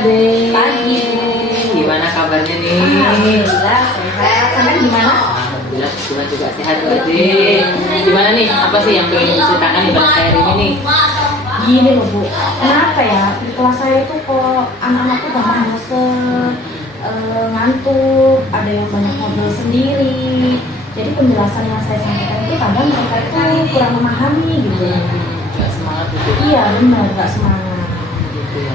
Ade. Pagi. Gimana kabarnya nih? Alhamdulillah sehat. Sampai gimana? Alhamdulillah Tuhan juga sehat Bu Ade. Gimana nih? Apa sih yang pengen diceritakan di bahasa hari ini nih? Gini loh Bu, kenapa ya di kelas saya itu kok anak-anak tuh gampang bosen, ngantuk, ada yang banyak ngobrol sendiri. Jadi penjelasan yang saya sampaikan itu kadang mereka itu kurang memahami gitu. Gak semangat gitu. Iya benar, gak semangat. Gitu ya.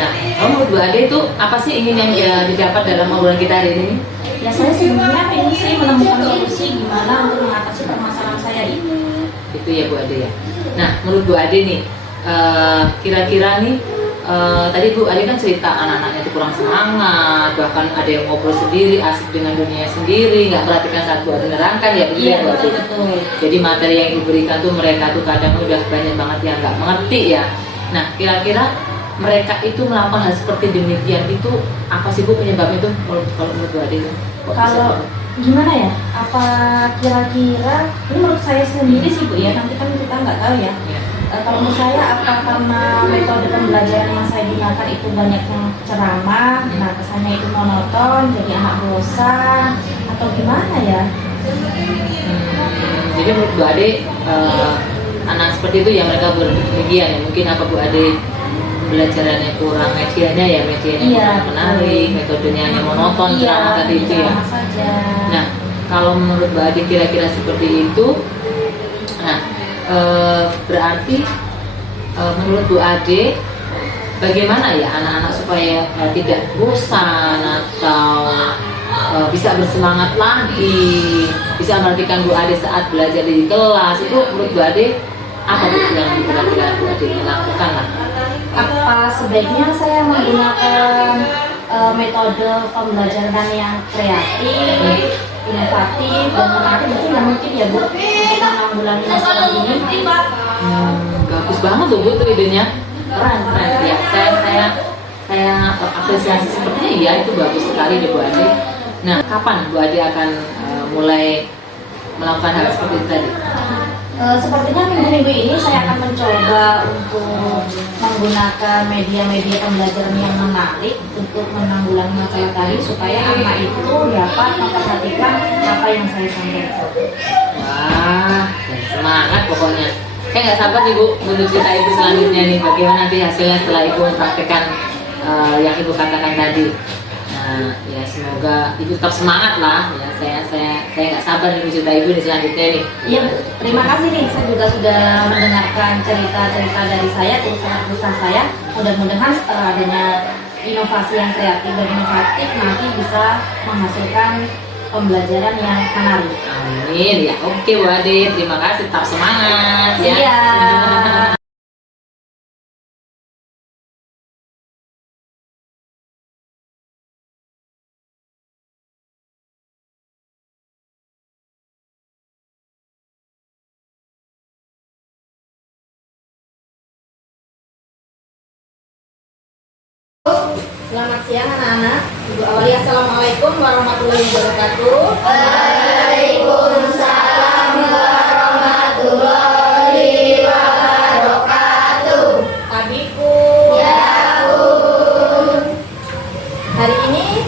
Nah, menurut Bu Ade itu apa sih ingin yang didapat dalam obrolan kita hari ini? Ya saya sebenarnya pengen sih menemukan solusi gimana untuk mengatasi permasalahan saya ini. Itu ya Bu Ade ya. Nah, menurut Bu Ade nih, kira-kira nih tadi Bu Ade kan cerita anak-anaknya itu kurang semangat, bahkan ada yang ngobrol sendiri, asik dengan dunia sendiri, nggak perhatikan saat Bu Ade nerangkan ya. Iya Bu Ade? betul. Jadi materi yang diberikan tuh mereka tuh kadang udah banyak banget yang nggak mengerti ya. Nah, kira-kira mereka itu melakukan hal seperti demikian itu apa sih Bu penyebabnya itu kalau menurut Bu Ade? Kalau gimana ya? Apa kira-kira ini menurut saya sendiri sih Bu ya, nanti kan kita nggak tahu ya. Ya. Kalau menurut saya apa karena metode pembelajaran yang saya gunakan itu banyak yang ceramah, nah kesannya itu monoton, jadi anak bosan atau gimana ya? Jadi menurut Bu Ade anak seperti itu ya mereka berlebihan ya. Mungkin apa Bu Ade pembelajarannya kurang, medianya kurang menarik, metodenya hanya monoton, ceramah tadi itu ya. Saja. Nah, kalau menurut Bu Ade kira-kira seperti itu, nah berarti menurut Bu Ade bagaimana ya anak-anak supaya tidak bosan atau bisa bersemangat lagi, bisa memperhatikan Bu Ade saat belajar di kelas itu menurut Bu Ade apa Bu yang kira-kira Bu Ade lakukan lah? Apa sebaiknya saya menggunakan metode pembelajaran yang kreatif, inovatif, dan menarik? Mungkin ya Bu untuk menanggulangi masalah ini. Bagus banget tuh Bu tuh idenya, keren ya. Saya apresiasi sepertinya ya, itu bagus sekali deh Bu Ade. Nah, kapan Bu Ade akan mulai melakukan hal seperti itu tadi? Sepertinya minggu-minggu ini saya akan mencoba untuk menggunakan media-media pembelajaran yang menarik untuk menanggulangi masalah tadi supaya anak itu dapat memperhatikan apa yang saya sampaikan. Wah, semangat pokoknya. Saya nggak sabar nih Bu untuk cerita Ibu selanjutnya nih, bagaimana nanti hasilnya setelah Ibu mempraktekkan yang Ibu katakan tadi. Nah, ya semoga Ibu tetap semangat lah. Ya, saya nggak sabar nih cerita Ibu nih selanjutnya nih. Iya, terima kasih nih. Saya juga sudah mendengarkan cerita-cerita dari saya, usaha saya. Mudah-mudahan setelah adanya inovasi yang kreatif dan inovatif nanti bisa menghasilkan pembelajaran yang menarik. Amin ya. Oke Bu Ade, terima kasih, tetap semangat ya. Iya. Selamat siang anak-anak. Ibu awali assalamualaikum warahmatullahi wabarakatuh. Waalaikumsalam warahmatullahi wabarakatuh. Abiku. Ya Bun. Hari ini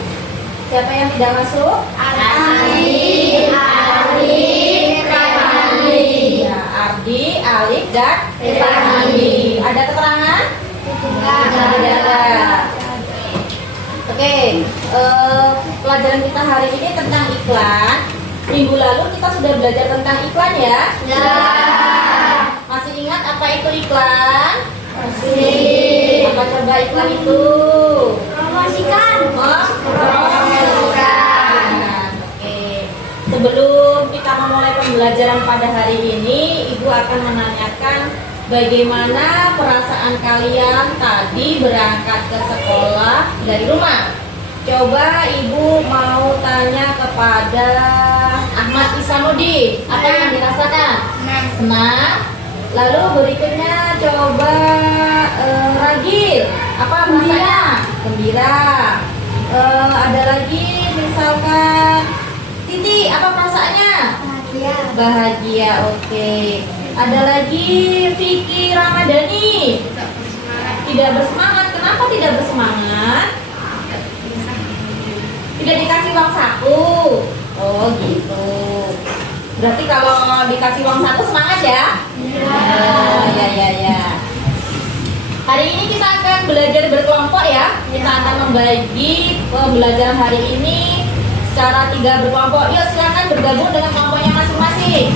siapa yang tidak masuk? Ardi, Rehani. Ya, Ardi, Alif, dan Rehani. Ada keterangan? Tidak Ada. Oke, pelajaran kita hari ini tentang iklan. Minggu lalu kita sudah belajar tentang iklan ya. Ya. Masih ingat apa itu iklan? Masih. Apa coba iklan itu? Promosikan. Promosikan. Oke. Sebelum kita memulai pembelajaran pada hari ini, Ibu akan menanyakan bagaimana perasaan kalian tadi berangkat ke sekolah dari rumah. Coba Ibu mau tanya kepada Ahmad Isanuddin, apa yang dirasakan? Senang. Lalu berikutnya coba Ragil, apa rasanya? Gembira. Ada lagi misalkan Titi, apa perasaannya? Bahagia, oke. Ada lagi Vicky Ramadhani. Tidak bersemangat, kenapa tidak bersemangat? Tidak dikasih uang saku. Oh gitu. Berarti kalau dikasih uang saku semangat ya? Ya. Hari ini kita akan belajar berkelompok ya. Kita akan membagi pembelajaran hari ini secara 3 berkelompok. Yuk silakan bergabung dengan kelompoknya masing-masing.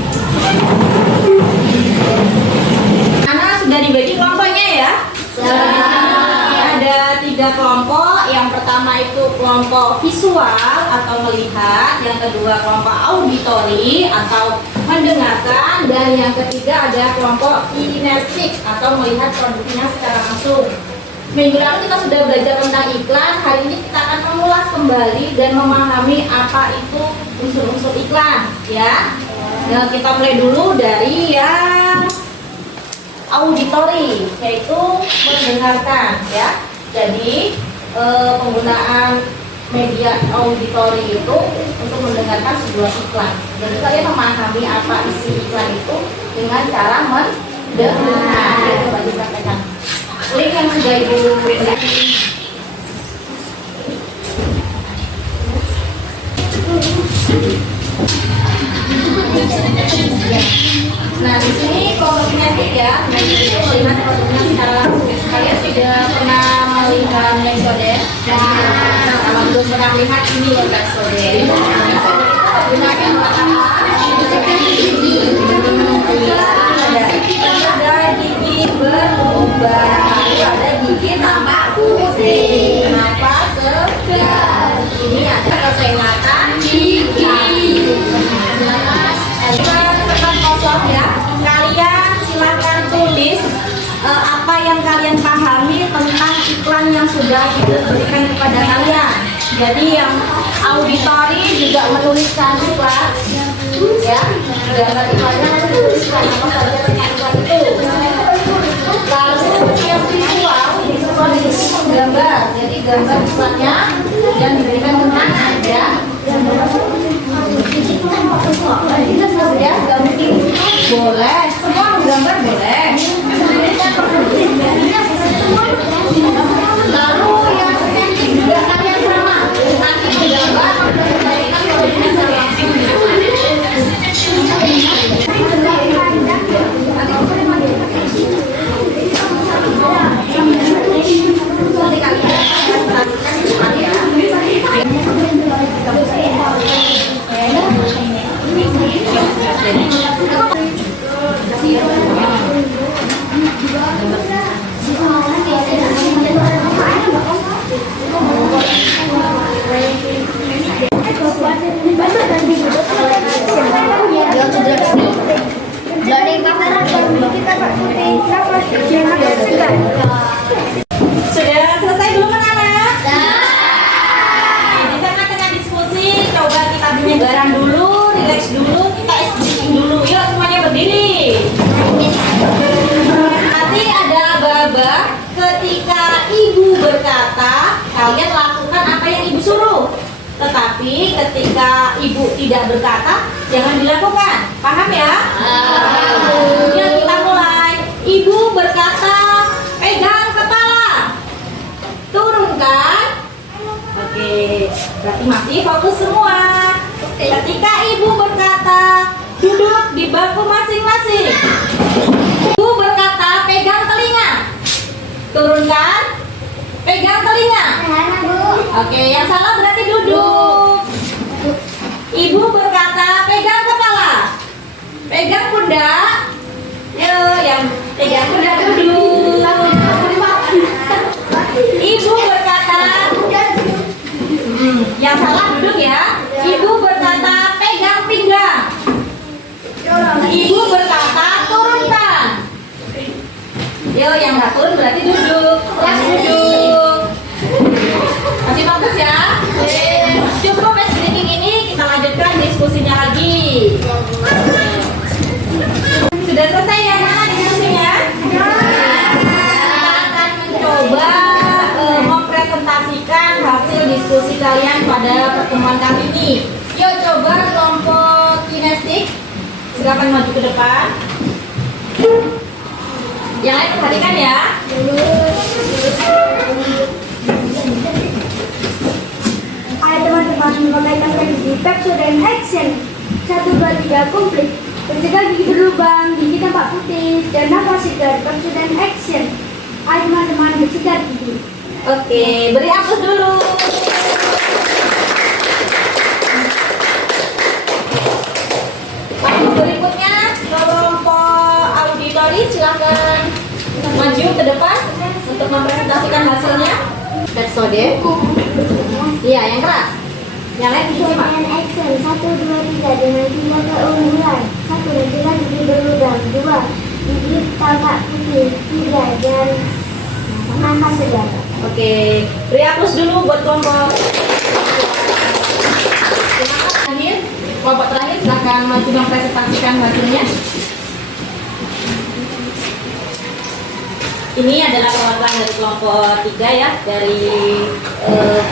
Karena sudah dibagi kelompoknya ya. Ini ada 3 kelompok. Yang pertama itu kelompok visual atau melihat, yang kedua kelompok auditori atau mendengarkan, dan yang ketiga ada kelompok kinestik atau melihat produknya secara langsung. Minggu lalu kita sudah belajar tentang iklan. Hari ini kita akan mengulas kembali dan memahami apa itu unsur-unsur iklan ya. Nah, kita mulai dulu dari yang auditori, yaitu mendengarkan ya. Jadi penggunaan media auditori itu untuk mendengarkan sebuah iklan. Jadi kalian memahami apa isi iklan itu dengan cara mendengar. Coba dipraktekkan. Link yang sudah ibu berikan. Nah, di sini kelompok kinetik ya, itu melihat produknya secara langsung. Kalian sudah pernah melihat metode? Nah, kalau belum pernah lihat ini loh metode. Gunakan ada gigi berubah, ada gigi tambah putih. Kenapa segar? Ini ada kesehatan gigi. Ya, kalian silakan tulis apa yang kalian pahami tentang iklan yang sudah diberikan kepada kalian. Jadi yang auditori juga menuliskan iklan, ya, gambar iklannya nanti dituliskan apa saja tentang iklan itu. Lalu yang visual itu gambar, jadi gambar iklannya dan diberikan keterangan ya. Ya, boleh, semua gambar boleh. Lalu yang cantik juga kalian sama, nanti digambar memberikan produknya secara langsung. Nanti kalian sudah selesai belum anak-anak? Di tengah-tengah diskusi, coba kita penyegaran dulu, relax dulu, kita stretching dulu. Yuk semuanya berdiri. Nanti ada aba-aba, ketika ibu berkata, kalian lakukan apa yang ibu suruh. Tetapi ketika ibu tidak berkata, jangan dilakukan. Paham ya? Yuk kita mulai. Ibu berkata, pegang kepala, turunkan. Oke, berarti masih fokus semua. Ketika ibu berkata, duduk di bangku masing-masing. Ibu berkata, pegang telinga, turunkan. Pegang telinga. Oke, yang salah berarti duduk. Ibu berkata, pegang kepala, pegang pundak. Yo, yang pegang pundak duduk. Ibu berkata, yang salah duduk ya. Ibu berkata, pegang pinggang. Ibu berkata, turunkan. Yo, yang nggak turun berarti duduk. Yang duduk. Masih bagus ya? Cukup es breaking ini, kita lanjutkan diskusinya lagi. Sudah selesai ya mana diskusinya? Kita akan mencoba mempresentasikan hasil diskusi kalian pada pertemuan kali ini. Yuk coba kelompok kinestik, silakan maju ke depan. Yang lain perhatikan ya. akan memakaikan teknik Pepsodent Action 1, 2, 3 komplit. Mencegah gigi berlubang, gigi tampak putih, dan nafas segar. Pepsodent Action. Ayo teman-teman bersikat gigi. Oke, beri aplaus dulu. Lalu berikutnya kelompok auditori silakan maju ke depan untuk mempresentasikan hasilnya. Pepsodent. Iya, yang keras. Yang lain disimak. Pepsodent Action 1, 2, 3 dengan 3 keunggulan. 1. Mencegah gigi berlubang. 2. Gigi tampak putih. 3. Dan nafas segar. Oke, beri aplaus dulu buat kelompok. Terakhir, kelompok terakhir silakan maju mempresentasikan hasilnya. Ini adalah perwakilan dari kelompok 3 ya, dari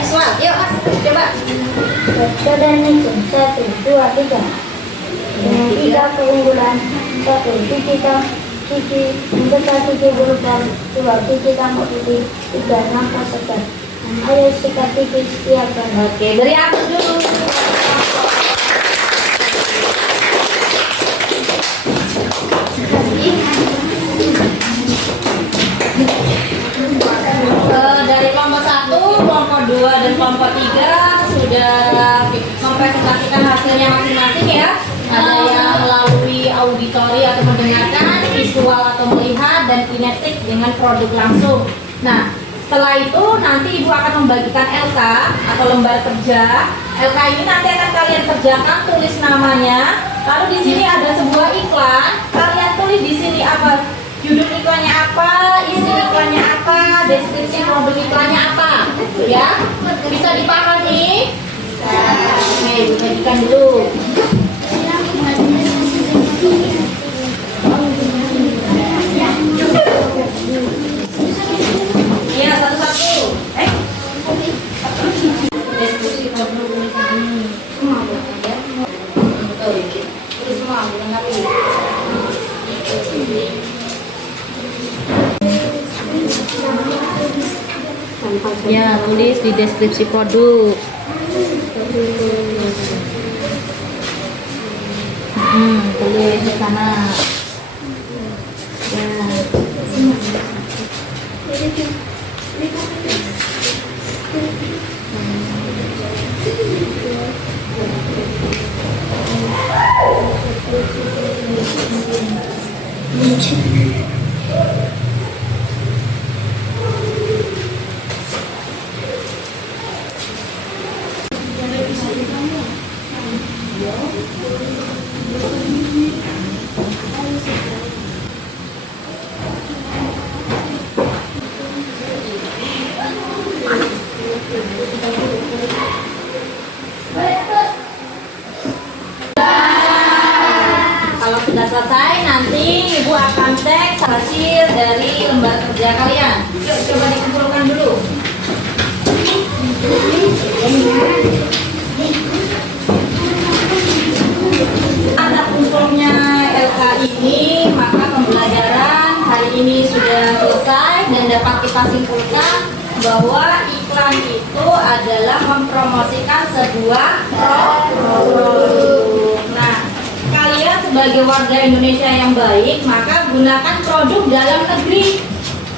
visual. Yuk Mas, coba. Pepsodent Action 1, 2, 3 dengan 3 keunggulan. 1. Gigi membesar, gigi berlubang. 2. Gigi tampak putih. 3. Nafas segar. Ayo sikat gigi siapkan. Oke, beri aplaus dulu. Dari kelompok 1, kelompok 2, dan kelompok 3 sudah mempresentasikan hasilnya masing-masing ya. Ada yang melalui auditori atau mendengarkan, visual atau melihat, dan kinetik dengan produk langsung. Nah, setelah itu nanti Ibu akan membagikan LK atau lembar kerja. LK ini nanti akan kalian kerjakan, tulis namanya. Lalu di sini ada sebuah iklan. Kalian tulis di sini apa? Judul iklannya apa? Isi iklannya apa? Deskripsi produk iklannya apa? Ya, bisa dipahami? Oke, Ibu bagikan dulu. Iya, satu-satu. Deskripsi produk ini. Tulis semua, bukan lagi. Ya, tulis di deskripsi produk. Tulis di sana. Ya. Kalau sudah selesai, nanti Ibu akan cek hasil dari lembar kerja kalian. Yuk, coba dikumpulkan dulu. Ada kumpulnya LK ini, maka pembelajaran hari ini sudah selesai dan dapat kita simpulkan bahwa iklan itu adalah mempromosikan sebuah produk. Nah, kalian sebagai warga Indonesia yang baik, maka gunakan produk dalam negeri.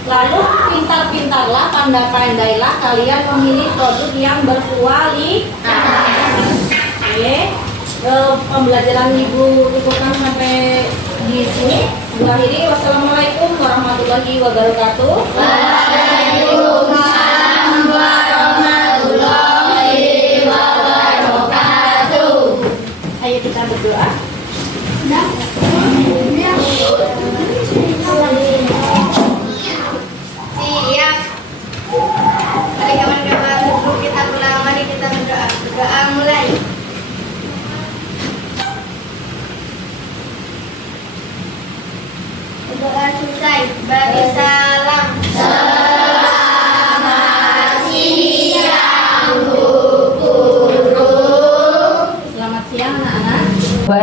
Lalu pintar-pintarlah, pandai-pandailah kalian memilih produk yang berkualitas. Oke, pembelajaran Ibu cukupkan sampai di sini. Akhiri, wassalamualaikum warahmatullahi wabarakatuh. Waalaikumsalam warahmatullahi wabarakatuh. Ayo kita berdoa. Siap. Mari kawan-kawan duduk, kita pulang. Mari kita berdoa. Berdoa mulai. Berdoa selesai. Bagi salam.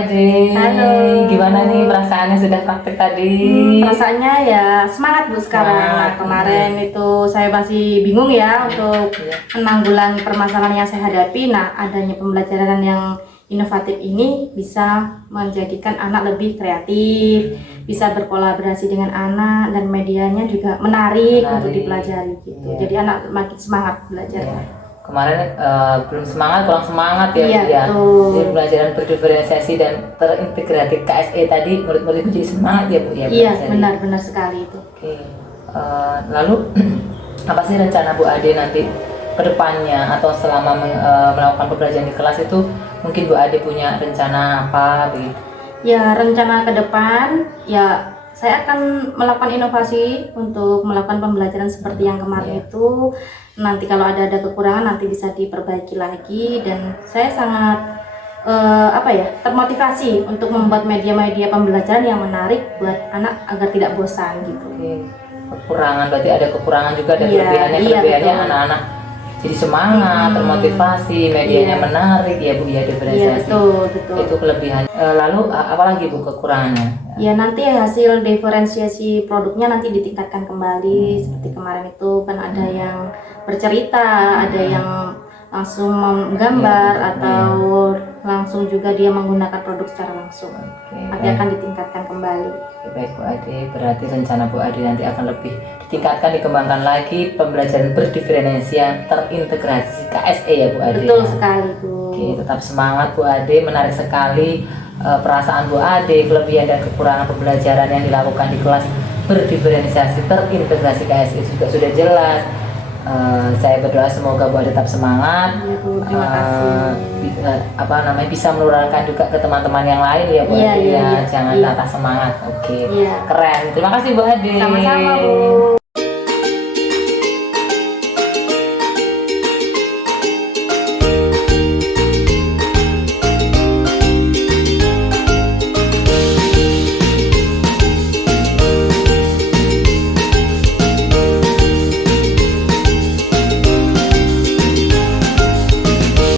Ade. Halo. Gimana nih perasaannya sudah praktek tadi? Perasaannya ya semangat Bu sekarang. Semangat. Nah, kemarin itu saya masih bingung ya untuk Iya. menanggulangi permasalahan yang saya hadapi. Nah, adanya pembelajaran yang inovatif ini bisa menjadikan anak lebih kreatif, bisa berkolaborasi dengan anak, dan medianya juga menarik untuk dipelajari gitu. Iya. Jadi anak makin semangat belajar. Ya. Kemarin belum semangat, kurang semangat ya, Iya, Bu, ya. betul. Jadi pembelajaran berdiferensiasi dan terintegratif KSE tadi murid-murid jadi semangat ya Bu ya. Iya, belajar. benar-benar sekali itu. Oke. Lalu apa sih rencana Bu Ade nanti ke depannya atau selama melakukan pembelajaran di kelas itu mungkin Bu Ade punya rencana apa begitu? Ya, rencana ke depan ya saya akan melakukan inovasi untuk melakukan pembelajaran seperti yang kemarin itu. Nanti kalau ada kekurangan nanti bisa diperbaiki lagi, dan saya sangat termotivasi untuk membuat media-media pembelajaran yang menarik buat anak agar tidak bosan gitu. Oke. Kekurangan berarti ada kekurangan juga, ada Iya, kelebihannya. iya, Kelebihannya betul. anak-anak jadi semangat, termotivasi, medianya Iya. menarik ya Bu ya, Iya, diferensiasi. betul. Itu kelebihan. Lalu apa lagi Bu kekurangannya? Ya, nanti hasil diferensiasi produknya nanti ditingkatkan kembali. Seperti kemarin itu kan ada yang bercerita, ada yang langsung menggambar, Iya, atau langsung juga dia menggunakan produk secara langsung. Oke, Nanti akan ditingkatkan kembali. baik Bu Ade, berarti rencana Bu Ade nanti akan lebih ditingkatkan, dikembangkan lagi pembelajaran berdiferensiasi yang terintegrasi KSE ya Bu Ade. Betul sekali Bu. Oke, tetap semangat Bu Ade, menarik sekali perasaan Bu Ade, kelebihan dan kekurangan pembelajaran yang dilakukan di kelas berdiferensiasi terintegrasi KSE juga sudah jelas. Saya berdoa semoga Bu Ade tetap semangat. Iya, Bu, terima kasih. Bisa menularkan juga ke teman-teman yang lain ya Bu Iya, Ade iya, ya. iya. Jangan Iya. patah semangat. Oke. Iya. Keren. Terima kasih Bu Ade. Sama-sama Bu.